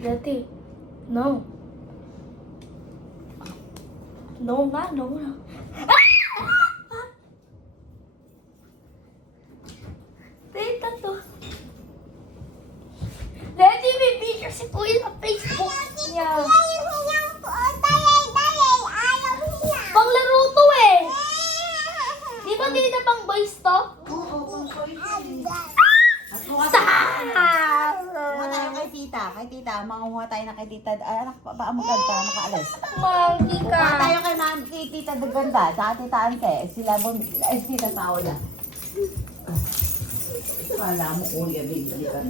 Dati. No. No nga, no nga. Tita to. Dati may picture si Kuya sa Facebook niya. Panglaro to eh. Di ba tita pang boys to? Oo, pang boys. At mukha tayo kay tita. Kay tita, mangunguha tayo na kay tita. Ay, anak, paamagad para makaalis. Monkey ka. Mukha tayo kay tita Daganda. Tsaka tita Ante. Sila tita Paola. Kala mo, kuya, bibili ka.